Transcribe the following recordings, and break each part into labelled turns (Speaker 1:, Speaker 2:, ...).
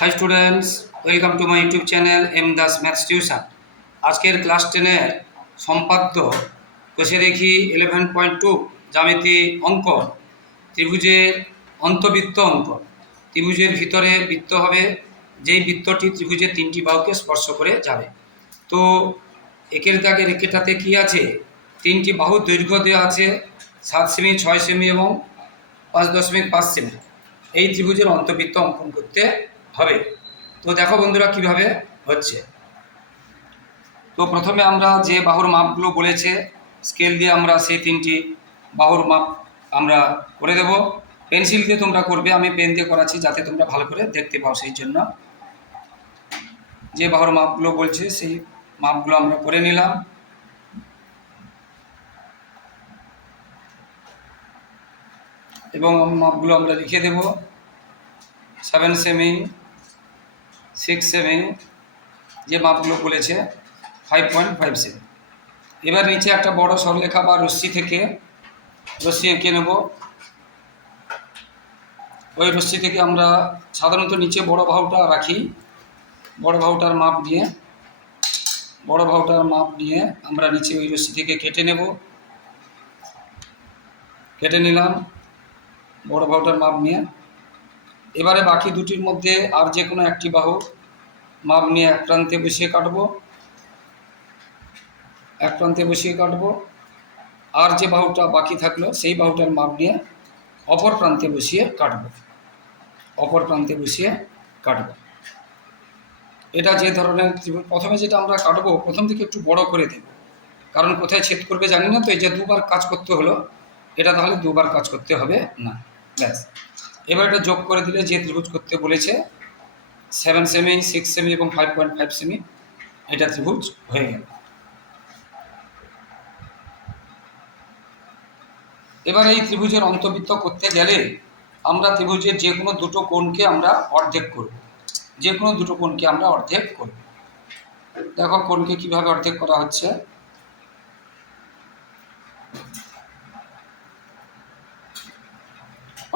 Speaker 1: Hi students welcome to my YouTube channel M Das maths tuition আজকের class টেনের সম্পাদ্য কষে দেখি ইলেভেন পয়েন্ট টু জ্যামিতি অঙ্ক, ত্রিভুজের অন্তবৃত্ত অঙ্ক। ত্রিভুজের ভিতরে বৃত্ত হবে, যেই বৃত্তটি ত্রিভুজের তিনটি বাহুকে স্পর্শ করে যাবে। তো একের দাগের একেটাতে কি আছে? তিনটি বাহু দৈর্ঘ্য দেওয়া আছে, সাত সেমি, ছয় সেমি এবং পাঁচ দশমিক পাঁচ সেমি। এই ত্রিভুজের অন্তবৃত্ত অঙ্কন করতে হবে। তো দেখো বন্ধুরা কীভাবে হচ্ছে। তো প্রথমে আমরা যে বাহুর মাপগুলো বলেছে স্কেল দিয়ে আমরা সেই তিনটি বাহুর মাপ আমরা করে দেব। পেন্সিল দিয়ে তোমরা করবে, আমি পেন দিয়ে করাচ্ছি যাতে তোমরা ভালো করে দেখতে পাও সেই জন্য। যে বাহুর মাপগুলো বলছে, সেই মাপগুলো আমরা করে নিলাম। এবং মাপগুলো আমরা লিখে দেব। সেভেন সেমি সিক্স সেমি যে মাপগুলো বলেছে ফাইভ পয়েন্ট ফাইভ সেভেন এবার নিচে একটা বড় সরলেখা বা রশ্মি থেকে, রশ্মি এঁকে নেব। ওই রশ্মি থেকে আমরা সাধারণত নিচে বড় বাহুটা রাখি। বড় বাহুটার মাপ নিয়ে বড় বাহুটার মাপ নিয়ে আমরা নিচে ওই রশ্মি থেকে কেটে নেব। কেটে নিলাম। বড় বাহুটার মাপ নিয়ে এবারে বাকি দুটির মধ্যে আর যে কোনো একটি বাহু মাপ নিয়ে এক প্রান্তে বসিয়ে কাটব। এক প্রান্তে বসিয়ে কাটব। আর যে বাহুটা বাকি থাকল, সেই বাহুটার মাপ নিয়ে অপর প্রান্তে বসিয়ে কাটবো। অপর প্রান্তে বসিয়ে কাটবো। এটা যে ধরনের, প্রথমে যেটা আমরা কাটবো, প্রথম থেকে একটু বড় করে দেব। কারণ কোথায় ছেদ করবে জানি না, তো এই যে দুবার কাজ করতে হলো, এটা তাহলে দুবার কাজ করতে হবে না। ব্যাস। এবার এটা যোগ করে দিলে যে ত্রিভুজ করতে বলেছে সেভেন সেমি সিক্স সেমি এবং ফাইভ পয়েন্ট ফাইভ সেমি এটা ত্রিভুজ হয়ে গেল। এবার এই ত্রিভুজের অন্তর্বৃত্ত করতে গেলে আমরা ত্রিভুজের যে কোনো দুটো কোণকে আমরা অর্ধেক করব। যে কোনো দুটো কোণকে আমরা অর্ধেক করব। দেখো কোণকে কীভাবে অর্ধেক করা হচ্ছে?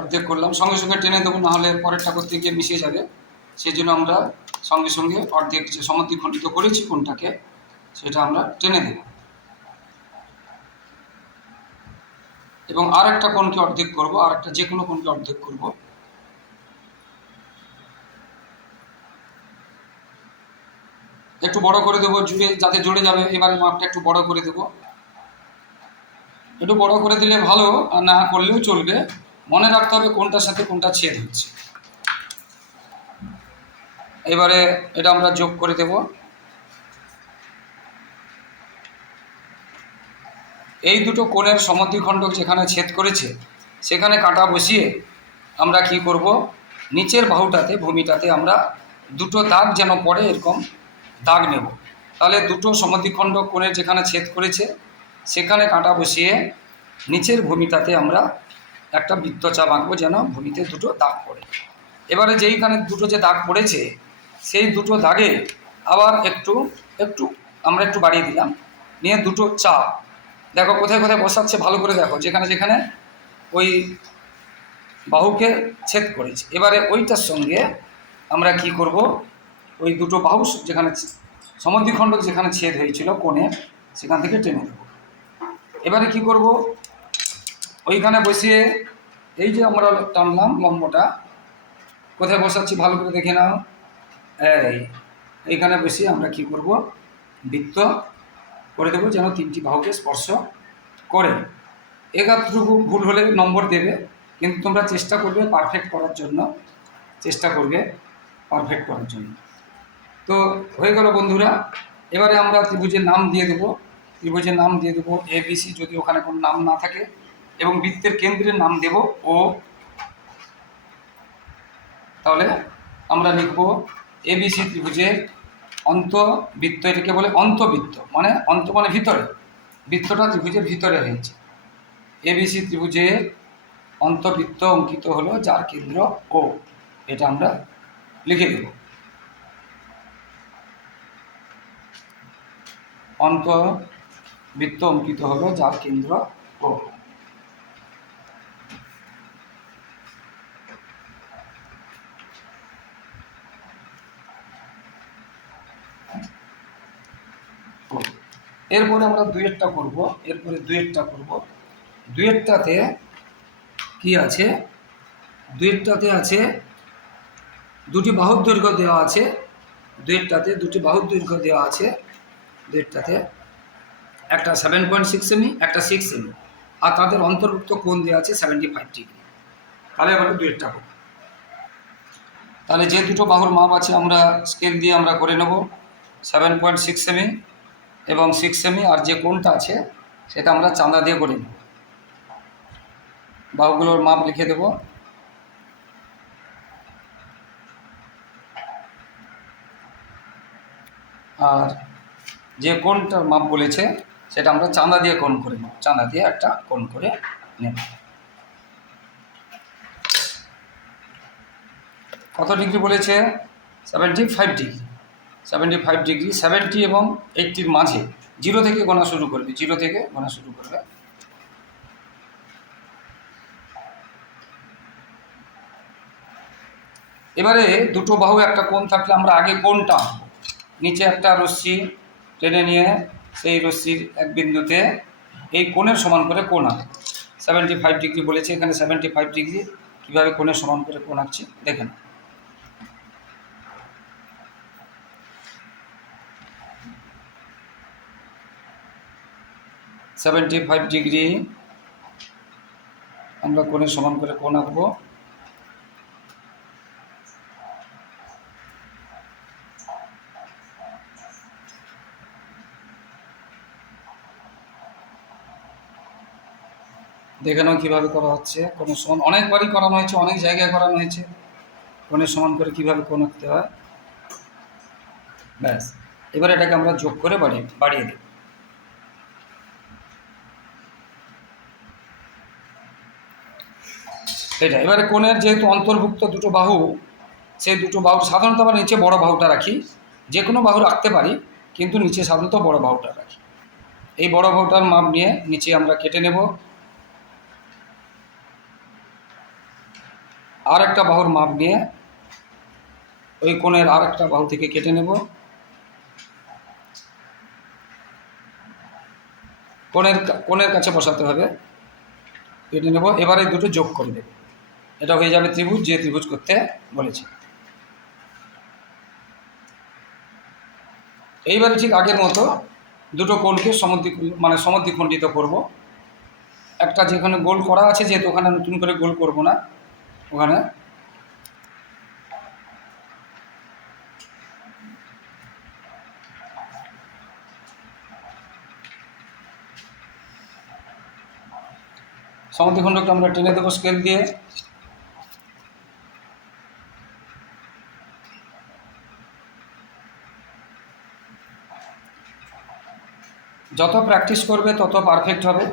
Speaker 1: অর্ধেক করলাম। সঙ্গে সঙ্গে টেনে দেবো, নাহলে পরেরটা করতে গিয়ে মিশিয়ে যাবে। সেই জন্য আমরা সঙ্গে সঙ্গে অর্ধেক যে সমাধিখণ্ডিত করেছি কোনটাকে, সেটা আমরা টেনে দেব। এবং আর একটা কোণকে অর্ধেক করব আর একটা যে কোনো কোণকে অর্ধেক করব। একটু বড় করে দেবো, জুড়ে যাতে জুড়ে যাবে, এবারে মাপটা একটু বড় করে দেবো। একটু বড় করে দিলে ভালো, আর না করলেও চলবে। মনে রাখতে হবে কোনটার সাথে কোনটা ছেদ হচ্ছে। এবারে এটা আমরা যোগ করে দেব। এই দুটো কোণের সমদ্বিখণ্ডক যেখানে ছেদ করেছে, সেখানে কাটা বসিয়ে আমরা কি করব? নিচের বাহুটাতে, ভূমিটাতে আমরা দুটো দাগ যেন পড়ে, এরকম দাগ নেব। তাহলে দুটো সমদ্বিখণ্ডক কোণের যেখানে ছেদ করেছে, সেখানে কাটা বসিয়ে নিচের ভূমিটাতে আমরা একটা বৃত্তচাপ আঁকবো যেন ভূমিতে দুটো দাগ পড়ে। এবারে যেইখানে দুটো যে দাগ পড়েছে, সেই দুটো দাগে আবার একটু একটু আমরা একটু বাড়িয়ে দিলাম। নিয়ে দুটো চাপ দেখো কোথায় কোথায় বসাচ্ছে, ভালো করে দেখো। যেখানে যেখানে ওই বাহুকে ছেদ করেছে। এবারে ওইটার সঙ্গে আমরা কি করব? ওই দুটো বাহু যেখানে সমদ্বিখণ্ডক যেখানে ছেদ হয়েছিল কোণে, সেখান থেকে টেনে দেবো এবারে কি করব? ওইখানে বসিয়ে এই যে আমরা টানলাম লম্বটা, কোথায় বসাচ্ছি ভালো করে দেখে নাও। এই, এইখানে বসিয়ে আমরা কি করব? বৃত্ত করে দেবো যেন তিনটি বাহুকে স্পর্শ করে। একাত্রটুকু ভুল হলে নম্বর দেবে, কিন্তু তোমরা চেষ্টা করবে পারফেক্ট করার জন্য। চেষ্টা করবে পারফেক্ট করার জন্য। তো হয়ে গেল বন্ধুরা, এবারে আমরা ত্রিভুজের নাম দিয়ে দেবো। ত্রিভুজের নাম দিয়ে দেবো এ বিসি যদি ওখানে কোনো নাম না থাকে। এবং বৃত্তের কেন্দ্রের নাম দেব ও। তাহলে আমরা লিখব এবিসি ত্রিভুজের অন্তবৃত্ত এটাকে বলে অন্তবৃত্ত মানে অন্ত মানে ভিতরে। বৃত্তটা ত্রিভুজের ভিতরে হয়েছে এবিসি ত্রিভুজের অন্তবৃত্ত অঙ্কিত হলো যার কেন্দ্র ও এটা আমরা লিখে দেব। অন্তবৃত্ত অঙ্কিত হলো যার কেন্দ্র ও এরপরে আমরা দুয়েরটা করব, এরপরে দুয়েরটা করব। দুয়েরটাতে কি আছে? দুয়েরটাতে আছে দুটি বাহুর দৈর্ঘ্য দেওয়া আছে। দুয়েরটাতে দুটি বাহুর দৈর্ঘ্য দেওয়া আছে। দুয়েরটাতে একটা সেভেন পয়েন্ট সিক্স এমি একটা সিক্স এমি আর তাদের অন্তর্ভুক্ত কোণ দেওয়া আছে সেভেন্টি ফাইভ ডিগ্রি তাহলে আমরা দুয়েরটা করব। তাহলে যে দুটো বাহুর মাপ আছে আমরা স্কেল দিয়ে আমরা করে নেব। সেভেন পয়েন্ট সিক্স এমি এবং সিক্স সেমি আর যে কোনটা আছে, সেটা আমরা চাঁদা দিয়ে করে নেব। বাহুগুলোর মাপ লিখে দেব। আর যে কোনটার মাপ বলেছে, সেটা আমরা চাঁদা দিয়ে কোন করে নেব। চাঁদা দিয়ে একটা কোন করে নেব। কত ডিগ্রি বলেছে? Seventy five degree. Seventy five degree seventy এবং এইটটির মাঝে। জিরো থেকে গোনা শুরু করবে জিরো থেকে গোনা শুরু করবে। এবারে দুটো বাহু, একটা কোণ থাকলে আমরা আগে আঁকবো। নিচে একটা রশ্মি টেনে নিয়ে সেই রশ্মির এক বিন্দুতে এই কোণের সমান করে কোণ আঁকবো। সেভেন্টি ফাইভ ডিগ্রি বলেছে, এখানে সেভেন্টি ফাইভ ডিগ্রি কীভাবে কোণের সমান করে কোণ আঁকছি দেখেন সেভেন্টি ফাইভ ডিগ্রি আমরা কোণের সমান করে কোণ আঁকবো। দেখে নাও কীভাবে করা হচ্ছে কোনো সমান, অনেকবারই করানো হয়েছে, অনেক জায়গায় করানো হয়েছে। কোণের সমান করে কীভাবে কোণ আঁকতে হয়? ব্যাস, এবার এটাকে আমরা যোগ করে বাড়িয়ে বাড়িয়ে দিই এটা এবারে কোণের যেহেতু অন্তর্ভুক্ত দুটো বাহু, সেই দুটো বাহু সাধারণত আমরা নিচে বড় বাহুটা রাখি। যে কোনো বাহু রাখতে পারি, কিন্তু নিচে সাধারণত বড় বাহুটা রাখি। এই বড় বাহুটার মাপ নিয়ে নিচে আমরা কেটে নেব। আর একটা বাহুর মাপ নিয়ে ওই কোণের আর একটা বাহু থেকে কেটে নেব। কোণের কোণের কাছে বসাতে হবে। কেটে নেব। এবারে দুটো যোগ করে দেব। এটা হয়ে যাবে ত্রিভুজ, যে ত্রিভুজ করতে বলেছে। এইবারে ঠিক আগের মতো দুটো কোণকে সমদ্বি মানে সমদ্বিখণ্ডিত করব। একটা যেখানে গোল করা আছে, যেহেতু ওখানে নতুন করে গোল করব না, ওখানে। সমদ্বিখণ্ডকটা আমরা টেনে দেবো স্কেল দিয়ে। যত প্র্যাকটিস করবে তত পারফেক্ট হবে।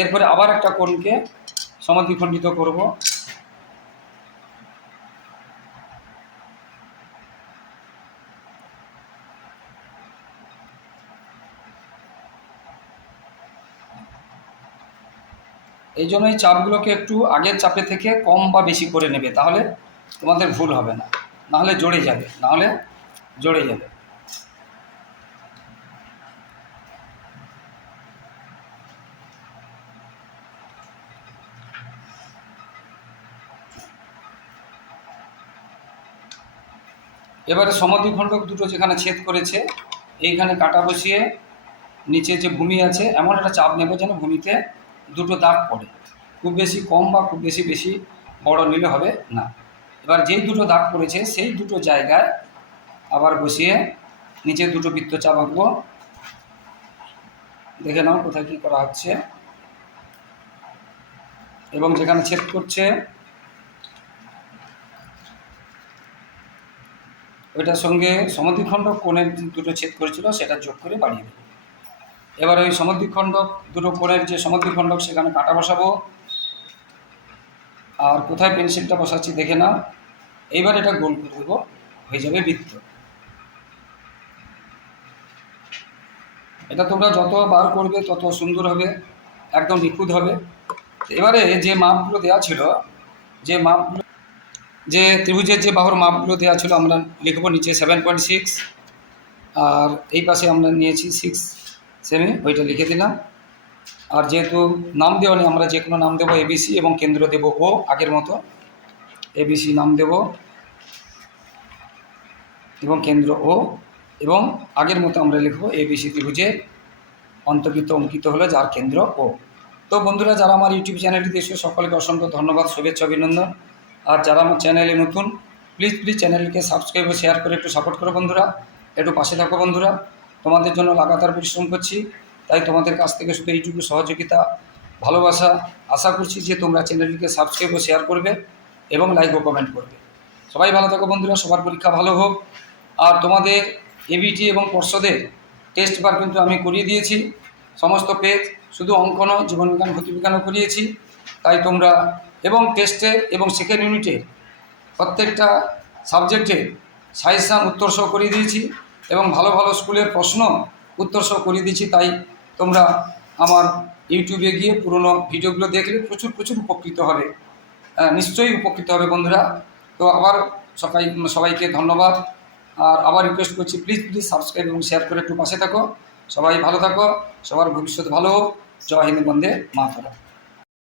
Speaker 1: এরপরে আবার একটা কোণকে সমাধিখণ্ডিত করব। এই জন্য এই চাপগুলোকে একটু আগের চাপে থেকে কম বা বেশি করে নেবে, তাহলে তোমাদের ভুল হবে না। নাহলে জড়ে যাবে, নাহলে জড়ে যাবে। এবারে সমাধিখণ্ডক দুটো যেখানে ছেদ করেছে, এইখানে কাটা বসিয়ে নিচে যে ভূমি আছে, এমন একটা চাপ নেব যেন ভূমিতে দুটো দাগ পড়ে। খুব বেশি কম বা খুব বেশি বেশি বড় নিলে হবে না। এবার যেই দুটো দাগ পড়েছে, সেই দুটো জায়গায় আবার বসিয়ে নিচে দুটো বৃত্ত বৃত্তচাপ আঁকবো। দেখে নাও কোথায় কী করা হচ্ছে। এবং যেখানে ছেদ করছে ওইটার সঙ্গে সমদ্বিখণ্ড কোণের দুটো ছেদ করেছিল, সেটা যোগ করে বাড়িয়ে দেবো এবার ওই সমদ্বিখণ্ডক দুটো কোণের যে সমদ্বিখণ্ডক সেখানে কাটা বসাবো। আর কোথায় পেন্সিলটা বসাচ্ছি দেখে না এইবার এটা গোল করে দেবো, হয়ে যাবে বৃত্ত। এটা তোমরা যত বার করবে, তত সুন্দর হবে, একদম নিখুঁত হবে। এবারে যে মাপগুলো দেওয়া ছিল, যে মাপগুলো যে ত্রিভুজের যে বাহুর মাপগুলো দেওয়া ছিল আমরা লিখব নিচে সেভেন পয়েন্ট সিক্স আর এই পাশে আমরা নিয়েছি সিক্স সেমি ওইটা লিখে দিলাম। আর যেহেতু নাম দেওয়া নেই, আমরা যে কোনো নাম দেবো এবিসি এবং কেন্দ্র দেব ও আগের মতো। এবিসি নাম দেব এবং কেন্দ্র ও এবং আগের মতো আমরা লিখব এবিসি ত্রিভুজের অন্তর্ভুক্ত অঙ্কিত হলো যার কেন্দ্র ও তো বন্ধুরা, যারা আমার ইউটিউব চ্যানেলটি দেখছ, সকলকে অসংখ্য ধন্যবাদ, শুভেচ্ছা, অভিনন্দন। আর যারা আমার চ্যানেলে নতুন প্লিজ প্লিজ চ্যানেলকে সাবস্ক্রাইব ও শেয়ার করে একটু সাপোর্ট করো বন্ধুরা। একটু পাশে থাকো বন্ধুরা। তোমাদের জন্য লাগাতার পরিশ্রম করছি। তাই তোমাদের কাছ থেকে শুধু এইটুকু সহযোগিতা, ভালোবাসা আশা করছি যে তোমরা চ্যানেলটিকে সাবস্ক্রাইব ও শেয়ার করবে এবং লাইক ও কমেন্ট করবে। সবাই ভালো থাকো বন্ধুরা। সবার পরীক্ষা ভালো হোক। আর তোমাদের এবিটি এবং পর্ষদের টেস্ট বার কিন্তু আমি করিয়ে দিয়েছি। সমস্ত পেজ শুধু অঙ্ক নয়, জীবনবিজ্ঞান ভৌতিবিজ্ঞানও করিয়েছি। তাই তোমরা এবং টেস্টে এবং সেকেন্ড ইউনিটে প্রত্যেকটা সাবজেক্টে সাজেশান উত্তর সহ করিয়ে দিয়েছি এবং ভালো ভালো স্কুলের প্রশ্ন উত্তর সহ করিয়ে দিয়েছি, তাই তোমরা আমার ইউটিউবে গিয়ে পুরনো ভিডিওগুলো দেখলে প্রচুর প্রচুর উপকৃত হবে। নিশ্চয়ই উপকৃত হবে বন্ধুরা। তো আবার সবাই, সবাইকে ধন্যবাদ। আর আবার রিকোয়েস্ট করছি প্লিজ প্লিজ সাবস্ক্রাইব এবং শেয়ার করে একটু পাশে থাকো। সবাই ভালো থাকো, সবার ভবিষ্যৎ ভালো হোক। জয় হিন্দ, বন্দে মাতরম।